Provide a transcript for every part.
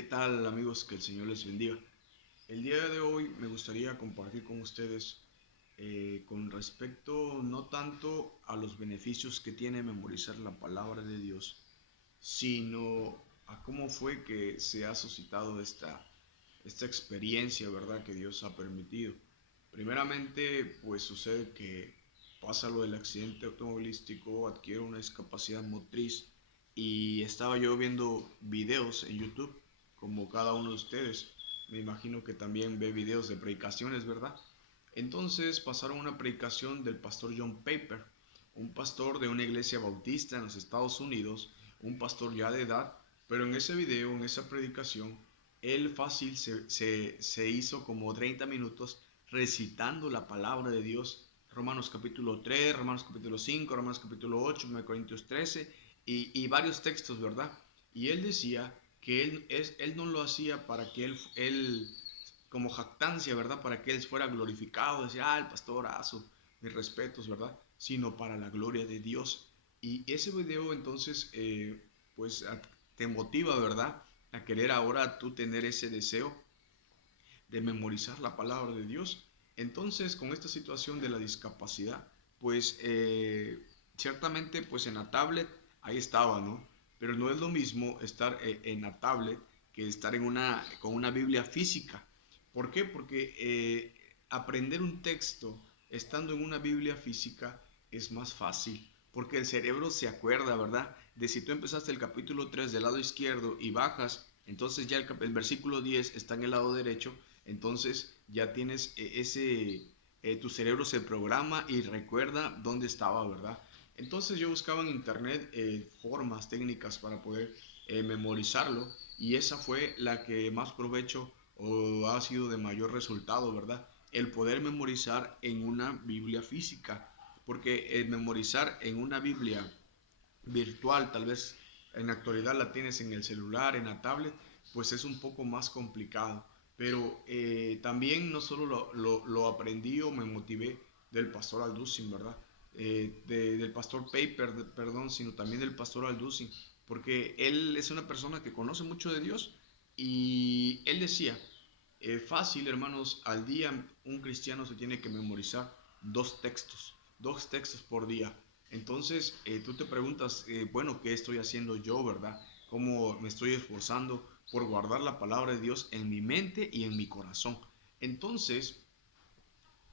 ¿Qué tal amigos? Que el Señor les bendiga. El día de hoy me gustaría compartir con ustedes con respecto no tanto a los beneficios que tiene memorizar la palabra de Dios, sino a cómo fue que se ha suscitado esta experiencia, ¿verdad? Que Dios ha permitido. Primeramente, pues sucede que pasa lo del accidente automovilístico, adquiero una discapacidad motriz y estaba yo viendo videos en YouTube, como cada uno de ustedes. Me imagino que también ve videos de predicaciones, ¿verdad? Entonces pasaron una predicación del pastor John Piper, un pastor de una iglesia bautista en los Estados Unidos, un pastor ya de edad, pero en ese video, en esa predicación, él fácil se hizo como 30 minutos recitando la palabra de Dios. Romanos capítulo 3, Romanos capítulo 5, Romanos capítulo 8, 1 Corintios 13 y varios textos, ¿verdad? Y él decía que él no lo hacía para que él como jactancia, ¿verdad? Para que él fuera glorificado, decir, el pastorazo, mis respetos, ¿verdad? Sino para la gloria de Dios. Y ese video entonces, pues te motiva, ¿verdad? A querer ahora tú tener ese deseo de memorizar la palabra de Dios. Entonces, con esta situación de la discapacidad, pues ciertamente, pues en la tablet ahí estaba, ¿no? Pero no es lo mismo estar en la tablet que estar con una Biblia física. ¿Por qué? Porque aprender un texto estando en una Biblia física es más fácil, porque el cerebro se acuerda, ¿verdad? De si tú empezaste el capítulo 3 del lado izquierdo y bajas, entonces ya el versículo 10 está en el lado derecho, entonces ya tienes tu cerebro se programa y recuerda dónde estaba, ¿verdad? Entonces yo buscaba en internet formas, técnicas para poder memorizarlo y esa fue la que más provecho o ha sido de mayor resultado, ¿verdad? El poder memorizar en una Biblia física, porque el memorizar en una Biblia virtual, tal vez en la actualidad la tienes en el celular, en la tablet, pues es un poco más complicado. Pero también no solo lo aprendí o me motivé del pastor Alducin, ¿verdad? Del pastor Paper, perdón, sino también del pastor Alducin, porque él es una persona que conoce mucho de Dios y él decía, fácil hermanos, al día un cristiano se tiene que memorizar dos textos por día. Entonces, tú te preguntas, bueno, ¿qué estoy haciendo yo, verdad? ¿Cómo me estoy esforzando por guardar la palabra de Dios en mi mente y en mi corazón? Entonces,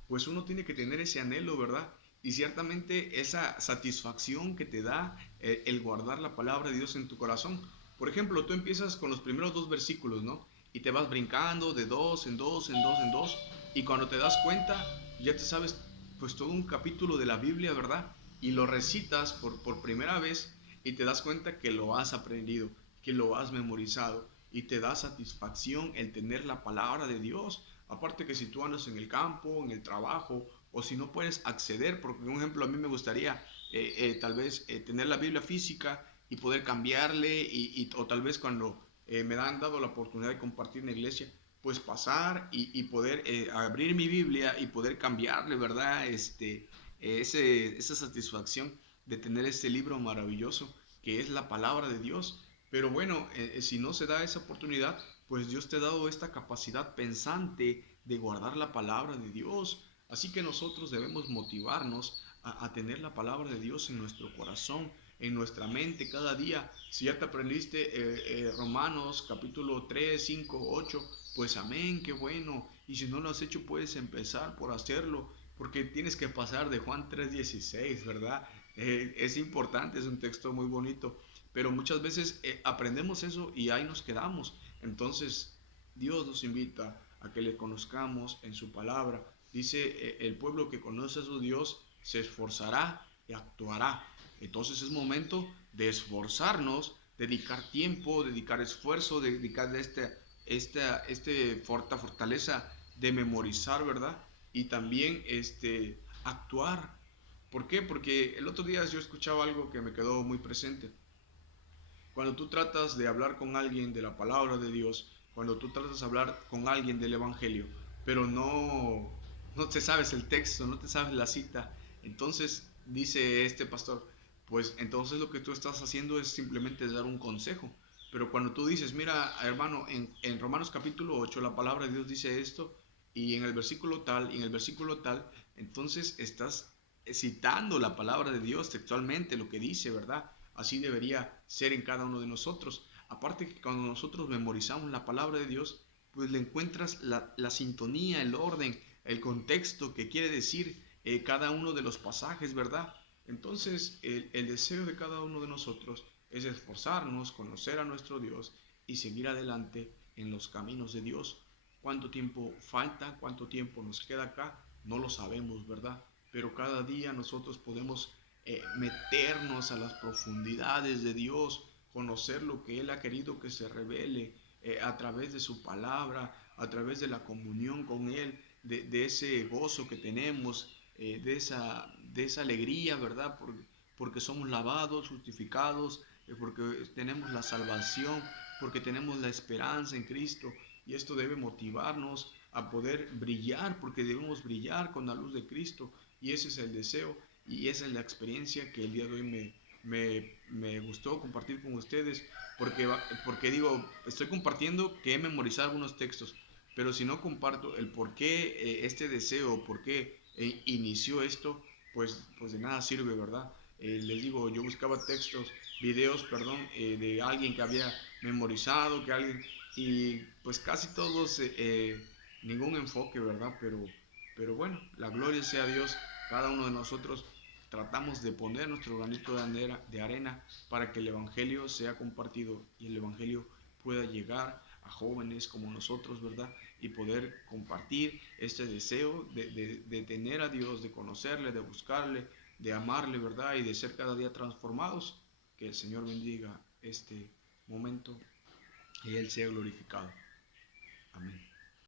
pues uno tiene que tener ese anhelo, ¿verdad? Y ciertamente esa satisfacción que te da el guardar la palabra de Dios en tu corazón. Por ejemplo, tú empiezas con los primeros dos versículos, ¿no? Y te vas brincando de dos en dos, en dos, en dos. Y cuando te das cuenta, ya te sabes pues todo un capítulo de la Biblia, ¿verdad? Y lo recitas por primera vez y te das cuenta que lo has aprendido, que lo has memorizado. Y te da satisfacción el tener la palabra de Dios. Aparte que si tú andas en el campo, en el trabajo, o si no puedes acceder, porque un ejemplo a mí me gustaría tal vez tener la Biblia física y poder cambiarle, o tal vez cuando me han dado la oportunidad de compartir en la iglesia, pues pasar y poder abrir mi Biblia y poder cambiarle, ¿verdad? Esa satisfacción de tener este libro maravilloso que es la palabra de Dios. Pero bueno, si no se da esa oportunidad, pues Dios te ha dado esta capacidad pensante de guardar la palabra de Dios. Así que nosotros debemos motivarnos a tener la palabra de Dios en nuestro corazón, en nuestra mente cada día. Si ya te aprendiste Romanos capítulo 3, 5, 8, pues amén, qué bueno. Y si no lo has hecho, puedes empezar por hacerlo, porque tienes que pasar de Juan 3:16, ¿verdad? Es importante, es un texto muy bonito, pero muchas veces aprendemos eso y ahí nos quedamos. Entonces, Dios nos invita a que le conozcamos en su palabra. Dice, el pueblo que conoce a su Dios se esforzará y actuará. Entonces es momento de esforzarnos, dedicar tiempo, dedicar esfuerzo, dedicar fortaleza de memorizar, ¿verdad? Y también actuar. ¿Por qué? Porque el otro día yo escuchaba algo que me quedó muy presente. Cuando tú tratas de hablar con alguien de la palabra de Dios, cuando tú tratas de hablar con alguien del Evangelio, pero no te sabes el texto, no te sabes la cita, entonces dice este pastor, pues entonces lo que tú estás haciendo es simplemente dar un consejo, Pero cuando tú dices, mira, hermano, en Romanos capítulo 8 la palabra de Dios dice esto, y en el versículo tal, y en el versículo tal, entonces estás citando la palabra de Dios textualmente, lo que dice, ¿verdad? Así debería ser en cada uno de nosotros. Aparte que cuando nosotros memorizamos la palabra de Dios, pues le encuentras la sintonía, el orden, el contexto que quiere decir cada uno de los pasajes, ¿verdad? Entonces, el deseo de cada uno de nosotros es esforzarnos, conocer a nuestro Dios y seguir adelante en los caminos de Dios. ¿Cuánto tiempo falta? ¿Cuánto tiempo nos queda acá? No lo sabemos, ¿verdad? Pero cada día nosotros podemos meternos a las profundidades de Dios, conocer lo que Él ha querido que se revele a través de su palabra, a través de la comunión con Él, de ese gozo que tenemos, de esa alegría, ¿verdad? Porque somos lavados, justificados, porque tenemos la salvación, porque tenemos la esperanza en Cristo. Y esto debe motivarnos a poder brillar, porque debemos brillar con la luz de Cristo. Y ese es el deseo y esa es la experiencia que el día de hoy me gustó compartir con ustedes, porque digo, estoy compartiendo que he memorizado algunos textos, pero si no comparto el por qué este deseo, por qué inició esto, pues de nada sirve, ¿verdad? Les digo, yo buscaba textos, videos, perdón, de alguien que había memorizado, que alguien, y pues casi todos, ningún enfoque, ¿verdad? Pero bueno, la gloria sea a Dios, cada uno de nosotros tratamos de poner nuestro granito de arena para que el Evangelio sea compartido y el Evangelio pueda llegar a jóvenes como nosotros, ¿verdad? Y poder compartir este deseo de tener a Dios, de conocerle, de buscarle, de amarle, ¿verdad? Y de ser cada día transformados. Que el Señor bendiga este momento y Él sea glorificado.